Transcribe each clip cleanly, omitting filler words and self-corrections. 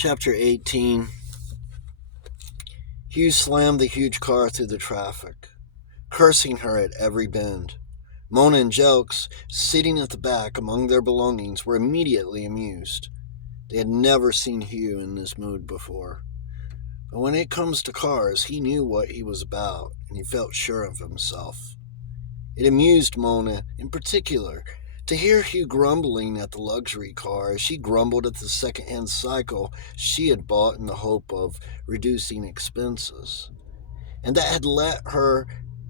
Chapter 18. Hugh slammed the huge car through the traffic, cursing her at every bend. Mona and Jelks, sitting at the back among their belongings, were immediately amused. They had never seen Hugh in this mood before. But when it comes to cars, he knew what he was about, and he felt sure of himself. It amused Mona, in particular, to hear Hugh grumbling at the luxury car as she grumbled at the second-hand cycle she had bought in the hope of reducing expenses, and that had let her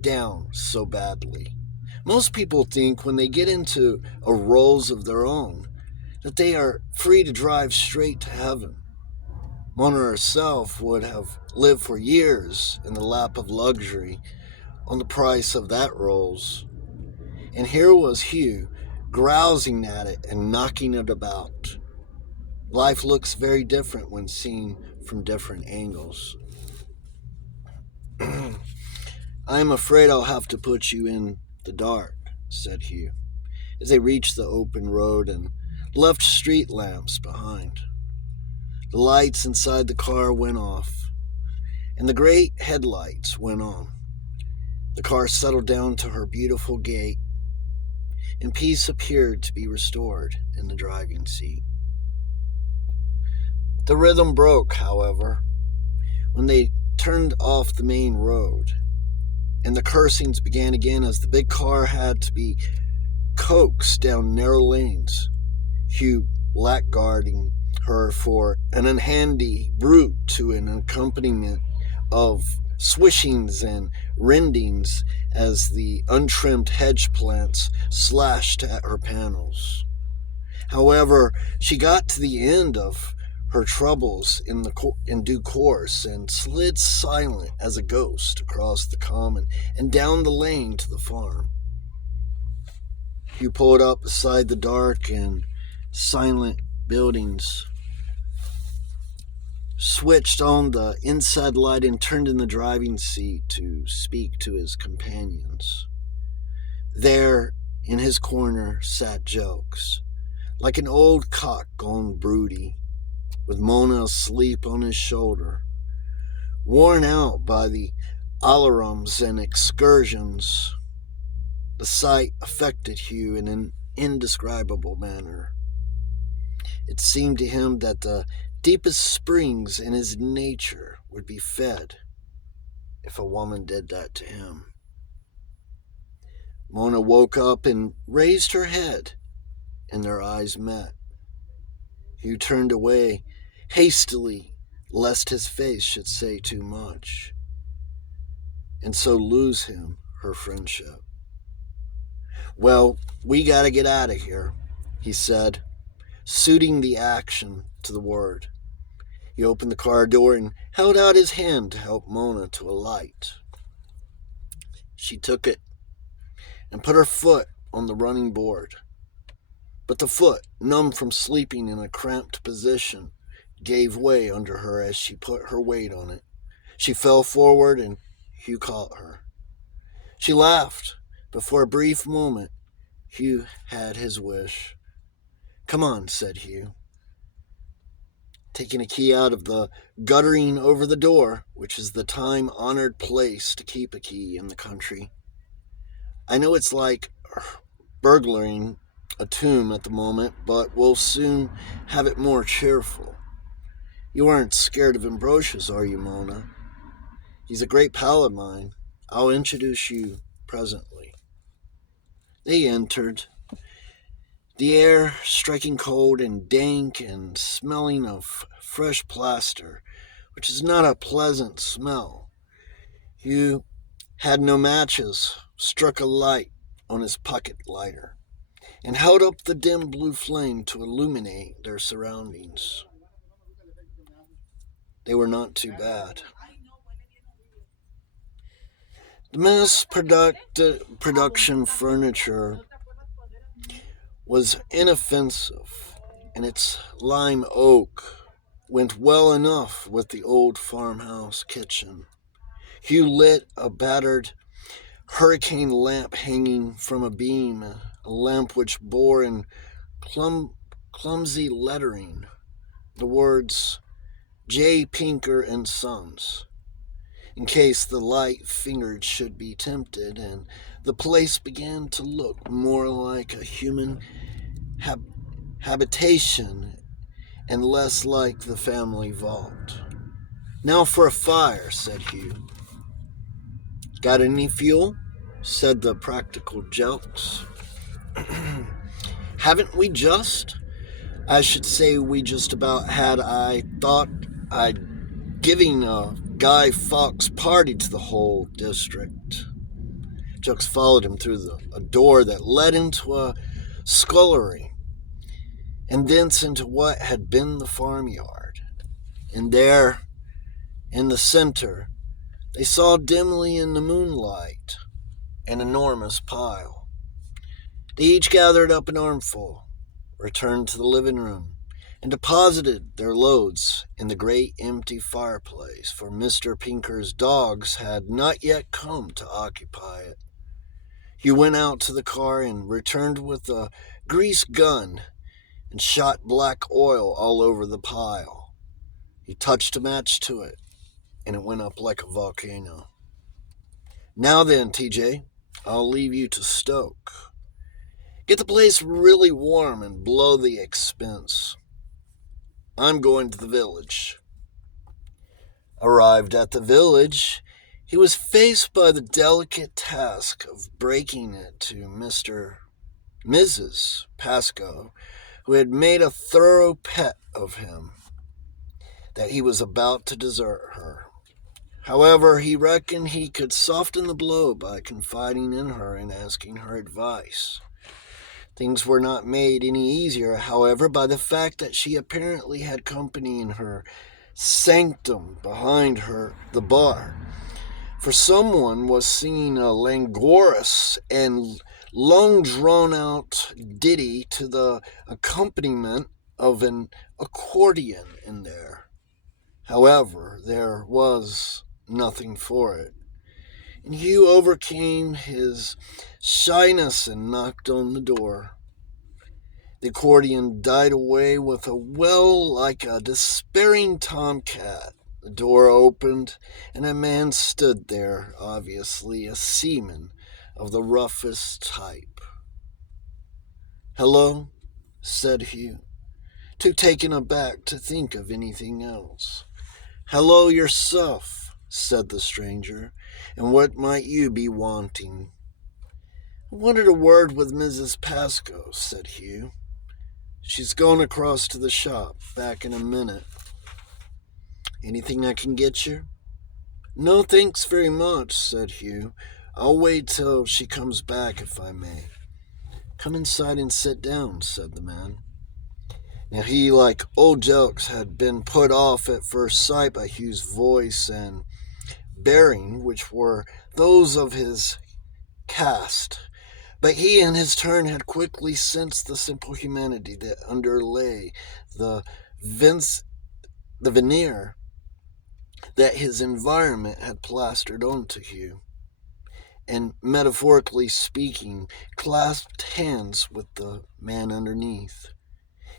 down so badly. Most people think when they get into a Rolls of their own that they are free to drive straight to heaven. Mona herself would have lived for years in the lap of luxury on the price of that Rolls. And here was Hugh, grousing at it and knocking it about. Life looks very different when seen from different angles. "I'm afraid I'll have to put you in the dark," said Hugh, as they reached the open road and left street lamps behind. The lights inside the car went off, and the great headlights went on. The car settled down to her beautiful gait, and peace appeared to be restored in the driving seat. The rhythm broke, however, when they turned off the main road, and the cursings began again as the big car had to be coaxed down narrow lanes, Hugh blackguarding her for an unhandy brute to an accompaniment of swishings and rendings as the untrimmed hedge plants slashed at her panels. However, she got to the end of her troubles in due course and slid silent as a ghost across the common and down the lane to the farm. Hugh pulled up beside the dark and silent buildings, switched on the inside light, and turned in the driving seat to speak to his companions. There, in his corner, sat Jelks, like an old cock gone broody, with Mona asleep on his shoulder. Worn out by the alarums and excursions, the sight affected Hugh in an indescribable manner. It seemed to him that the deepest springs in his nature would be fed if a woman did that to him. Mona woke up and raised her head, and their eyes met. Hugh turned away hastily, lest his face should say too much, and so lose her friendship. "Well, we gotta get out of here," he said, suiting the action to the word. He opened the car door and held out his hand to help Mona to alight. She took it and put her foot on the running board. But the foot, numb from sleeping in a cramped position, gave way under her as she put her weight on it. She fell forward and Hugh caught her. She laughed, but for a brief moment Hugh had his wish. "Come on," said Hugh, taking a key out of the guttering over the door, which is the time-honored place to keep a key in the country. "I know it's like burglaring a tomb at the moment, but we'll soon have it more cheerful. You aren't scared of Ambrosius, are you, Mona? He's a great pal of mine. I'll introduce you presently." They entered, the air striking cold and dank and smelling of fresh plaster, which is not a pleasant smell. Hugh had no matches, struck a light on his pocket lighter, and held up the dim blue flame to illuminate their surroundings. They were not too bad. The mass production furniture was inoffensive, and its lime oak went well enough with the old farmhouse kitchen. Hugh lit a battered hurricane lamp hanging from a beam, a lamp which bore in clumsy lettering the words J. Pinker and Sons, in case the light-fingered should be tempted, and the place began to look more like a human habitation and less like the family vault. "Now for a fire," said Hugh. "Got any fuel?" said the practical Jelks. "Haven't we just? I should say we just about had. I thought I'd giving a Guy Fawkes party to the whole district." Jelks followed him through a door that led into a scullery, and thence into what had been the farmyard. And there, in the center, they saw dimly in the moonlight an enormous pile. They each gathered up an armful, returned to the living room, and deposited their loads in the great empty fireplace, for Mr. Pinker's dogs had not yet come to occupy it. He went out to the car and returned with a grease gun and shot black oil all over the pile. He touched a match to it, and it went up like a volcano. "Now then, TJ, I'll leave you to stoke. Get the place really warm and blow the expense. I'm going to the village." Arrived at the village, he was faced by the delicate task of breaking it to Mrs. Pascoe, who had made a thorough pet of him, that he was about to desert her. However, he reckoned he could soften the blow by confiding in her and asking her advice. Things were not made any easier, however, by the fact that she apparently had company in her sanctum behind the bar, for someone was singing a languorous and long-drawn-out ditty to the accompaniment of an accordion in there. However, there was nothing for it, and Hugh overcame his shyness and knocked on the door. The accordion died away with a wail like a despairing tomcat. The door opened, and a man stood there, obviously a seaman of the roughest type. "Hello," said Hugh, too taken aback to think of anything else. "Hello yourself," said the stranger, "and what might you be wanting?" "I wanted a word with Mrs. Pascoe," said Hugh. "She's going across to the shop, back in a minute." "Anything I can get you?" "No, thanks very much," said Hugh. "I'll wait till she comes back, if I may." "Come inside and sit down," said the man. Now he, like old Jelks, had been put off at first sight by Hugh's voice and bearing, which were those of his caste. But he, in his turn, had quickly sensed the simple humanity that underlay the veneer that his environment had plastered onto Hugh, and, metaphorically speaking, clasped hands with the man underneath.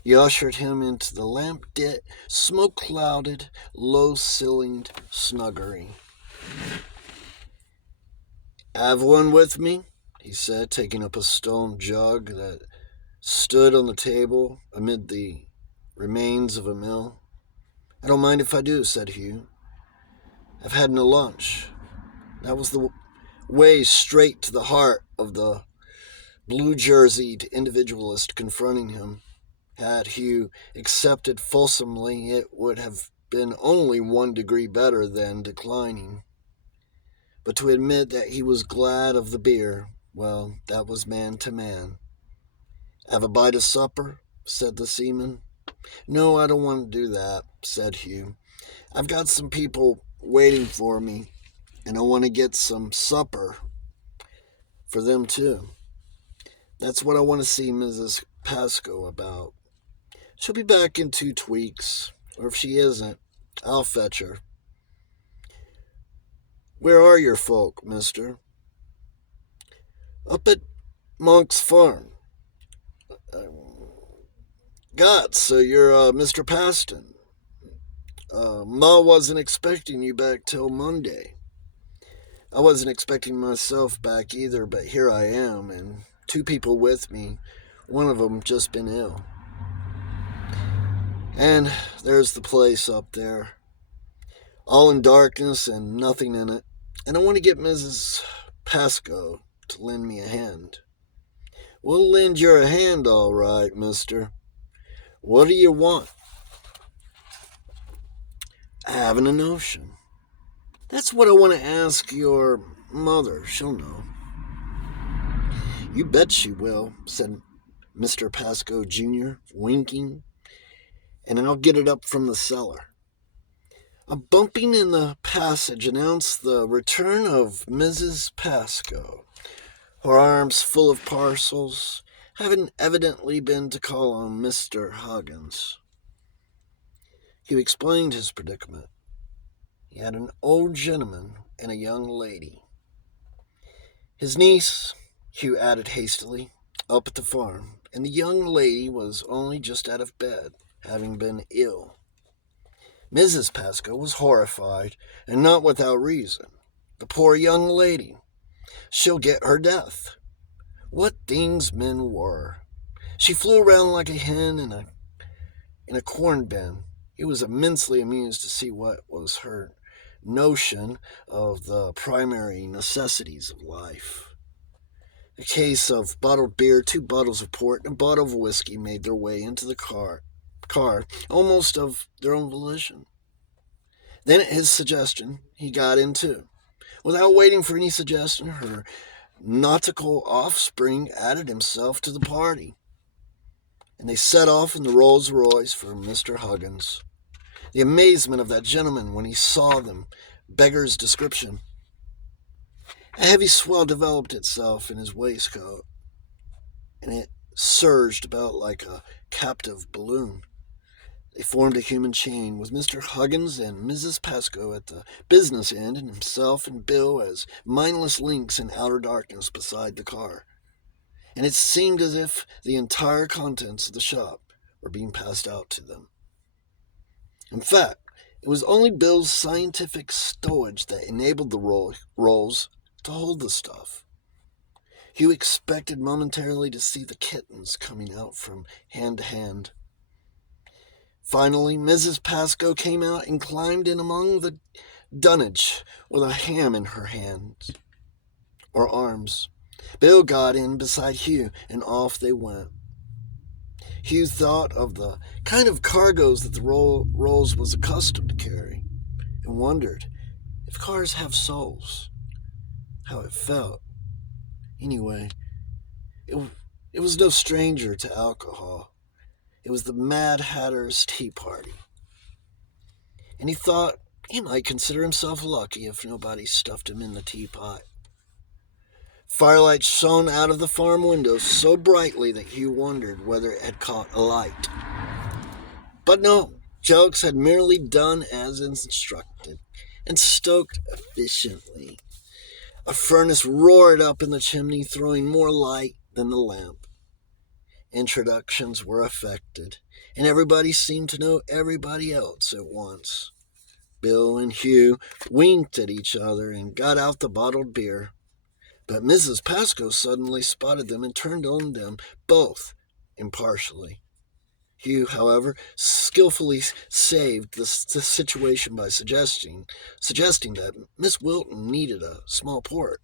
He ushered him into the lamp-lit, smoke-clouded, low-ceilinged snuggery. "Have one with me?" he said, taking up a stone jug that stood on the table amid the remains of a meal. "I don't mind if I do," said Hugh. "I've had no lunch." That was the way straight to the heart of the blue-jerseyed individualist confronting him. Had Hugh accepted fulsomely, it would have been only 1 degree better than declining. But to admit that he was glad of the beer, well, that was man to man. "Have a bite of supper?" said the seaman. "No, I don't want to do that," said Hugh. "I've got some people waiting for me, and I want to get some supper for them too. That's what I want to see Mrs. Pascoe about. She'll be back in 2 weeks, or if she isn't, I'll fetch her." "Where are your folk, mister?" "Up at Monk's farm." "God, so you're Mr. Paston." Ma wasn't expecting you back till Monday. I wasn't expecting myself back either, but here I am, and two people with me. One of them just been ill. And there's the place up there, all in darkness and nothing in it. And I want to get Mrs. Pascoe to lend me a hand. We'll lend you a hand, all right, mister. What do you want? Having a notion. That's what I want to ask your mother. She'll know. You bet she will, said Mr. Pascoe Jr., winking, and I'll get it up from the cellar. A bumping in the passage announced the return of Mrs. Pascoe, her arms full of parcels, having evidently been to call on Mr. Huggins. He explained his predicament. He had an old gentleman and a young lady. His niece, Hugh added hastily, up at the farm, and the young lady was only just out of bed, having been ill. Mrs. Pascoe was horrified, and not without reason. The poor young lady. She'll get her death. What things men were. She flew around like a hen in a corn bin. He was immensely amused to see what was her notion of the primary necessities of life. A case of bottled beer, 2 bottles of port, and a bottle of whiskey made their way into the car almost of their own volition. Then, at his suggestion, he got in too. Without waiting for any suggestion, her nautical offspring added himself to the party, and they set off in the Rolls Royce for Mr. Huggins. The amazement of that gentleman when he saw them beggars description. A heavy swell developed itself in his waistcoat, and it surged about like a captive balloon. They formed a human chain, with Mr. Huggins and Mrs. Pascoe at the business end, and himself and Bill as mindless links in outer darkness beside the car. And it seemed as if the entire contents of the shop were being passed out to them. In fact, it was only Bill's scientific stowage that enabled the rolls to hold the stuff. Hugh expected momentarily to see the kittens coming out from hand to hand. Finally, Mrs. Pascoe came out and climbed in among the dunnage with a ham in her hands or arms. Bill got in beside Hugh, and off they went. Hugh thought of the kind of cargoes that the Rolls was accustomed to carry, and wondered if cars have souls, how it felt. Anyway, it was no stranger to alcohol. It was the Mad Hatter's tea party. And he thought he might consider himself lucky if nobody stuffed him in the teapot. Firelight shone out of the farm windows so brightly that Hugh wondered whether it had caught alight. But no, Jelks had merely done as instructed, and stoked efficiently. A furnace roared up in the chimney, throwing more light than the lamp. Introductions were effected, and everybody seemed to know everybody else at once. Bill and Hugh winked at each other and got out the bottled beer. But Mrs. Pascoe suddenly spotted them and turned on them both impartially. Hugh, however, skillfully saved the situation by suggesting that Miss Wilton needed a small port.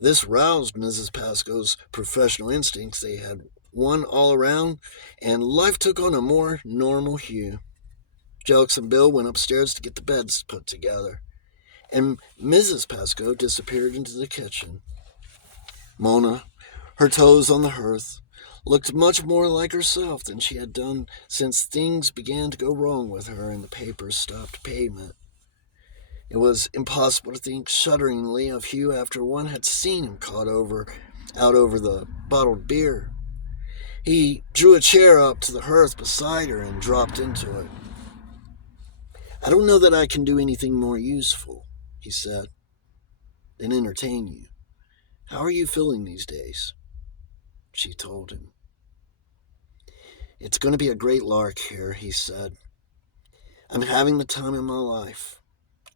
This roused Mrs. Pascoe's professional instincts. They had won all around, and life took on a more normal hue. Jelks and Bill went upstairs to get the beds put together, and Mrs. Pascoe disappeared into the kitchen. Mona, her toes on the hearth, looked much more like herself than she had done since things began to go wrong with her and the papers stopped payment. It was impossible to think shudderingly of Hugh after one had seen him out over the bottled beer. He drew a chair up to the hearth beside her and dropped into it. "I don't know that I can do anything more useful," he said, "than entertain you. How are you feeling these days?" She told him. "It's going to be a great lark here," he said. I'm having the time of my life.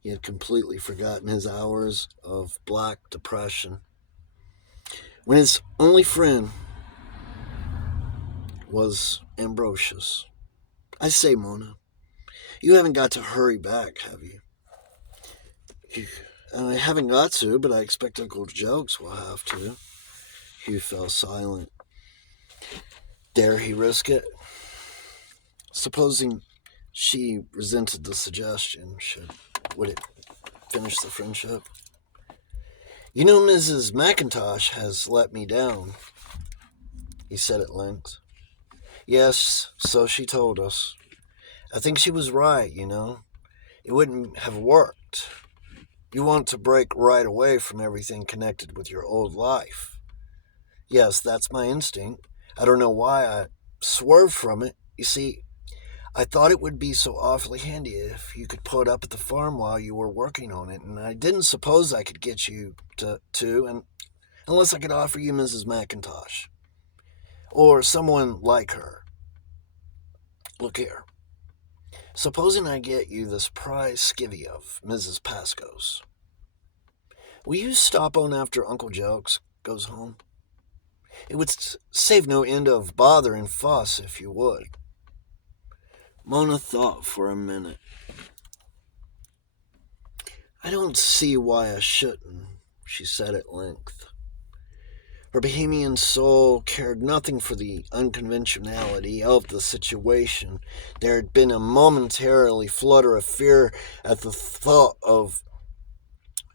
He had completely forgotten his hours of black depression, when his only friend was Ambrosius. I say, Mona, you haven't got to hurry back, have you? I haven't got to, but I expect Uncle Jokes will have to. Hugh fell silent. Dare he risk it? Supposing she resented the suggestion, would it finish the friendship? You know, Mrs. McIntosh has let me down, he said at length. Yes, so she told us. I think she was right, you know. It wouldn't have worked. You want to break right away from everything connected with your old life. Yes, that's my instinct. I don't know why I swerved from it. You see, I thought it would be so awfully handy if you could put up at the farm while you were working on it, and I didn't suppose I could get you to and unless I could offer you Mrs. McIntosh. Or someone like her. Look here. Supposing I get you this prize skivvy of Mrs. Pascoe's. Will you stop on after Uncle Jokes goes home? It would save no end of bother and fuss if you would. Mona thought for a minute. I don't see why I shouldn't, she said at length. Her bohemian soul cared nothing for the unconventionality of the situation. There had been a momentary flutter of fear at the thought of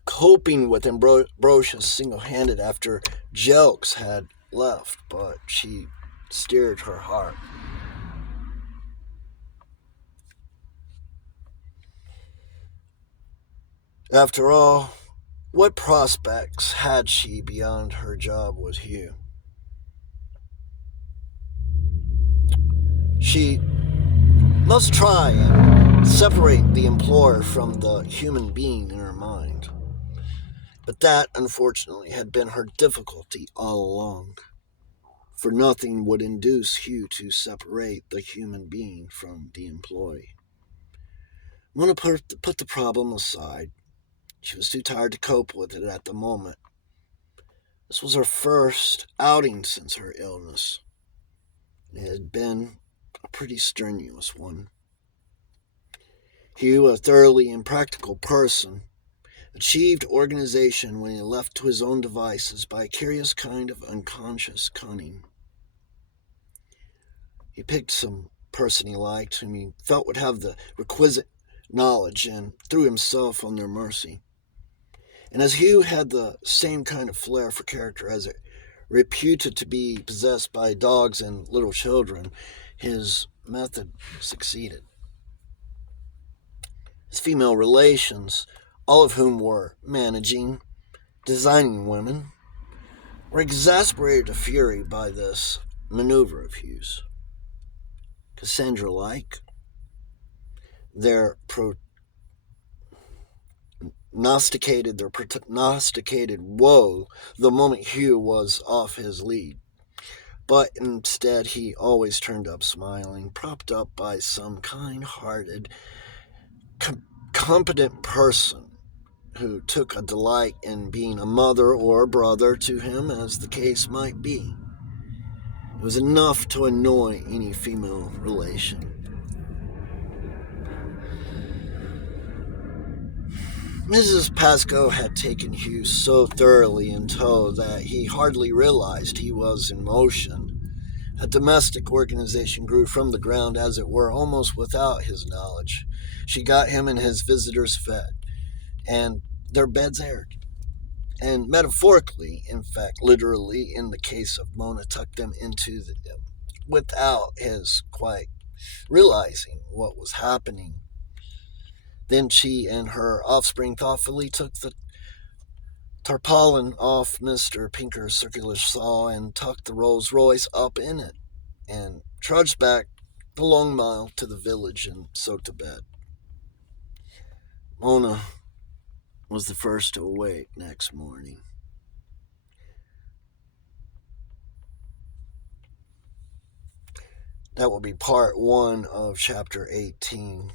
coping with Ambrosius single-handed after Jelks had left, but she steered her heart. After all, what prospects had she beyond her job with Hugh? She must try and separate the employer from the human being in her mind. But that, unfortunately, had been her difficulty all along. For nothing would induce Hugh to separate the human being from the employee. Mona put the problem aside. She was too tired to cope with it at the moment. This was her first outing since her illness. It had been a pretty strenuous one. Hugh, a thoroughly impractical person, achieved organization when he left to his own devices by a curious kind of unconscious cunning. He picked some person he liked, whom he felt would have the requisite knowledge, and threw himself on their mercy. And as Hugh had the same kind of flair for character as it reputed to be possessed by dogs and little children, his method succeeded. His female relations, all of whom were managing, designing women, were exasperated to fury by this maneuver of Hugh's. Cassandra-like, their prognosticated woe the moment Hugh was off his lead. But instead he always turned up smiling, propped up by some kind-hearted, competent person who took a delight in being a mother or a brother to him, as the case might be. It was enough to annoy any female relation. Mrs. Pascoe had taken Hugh so thoroughly in tow that he hardly realized he was in motion. A domestic organization grew from the ground, as it were, almost without his knowledge. She got him and his visitors fed, and their beds aired. And metaphorically, in fact, literally, in the case of Mona, tucked them into them without his quite realizing what was happening. Then she and her offspring thoughtfully took the tarpaulin off Mr. Pinker's circular saw and tucked the Rolls Royce up in it, and trudged back the long mile to the village and soaked to bed. Mona was the first to awake next morning. That will be part 1 of chapter 18.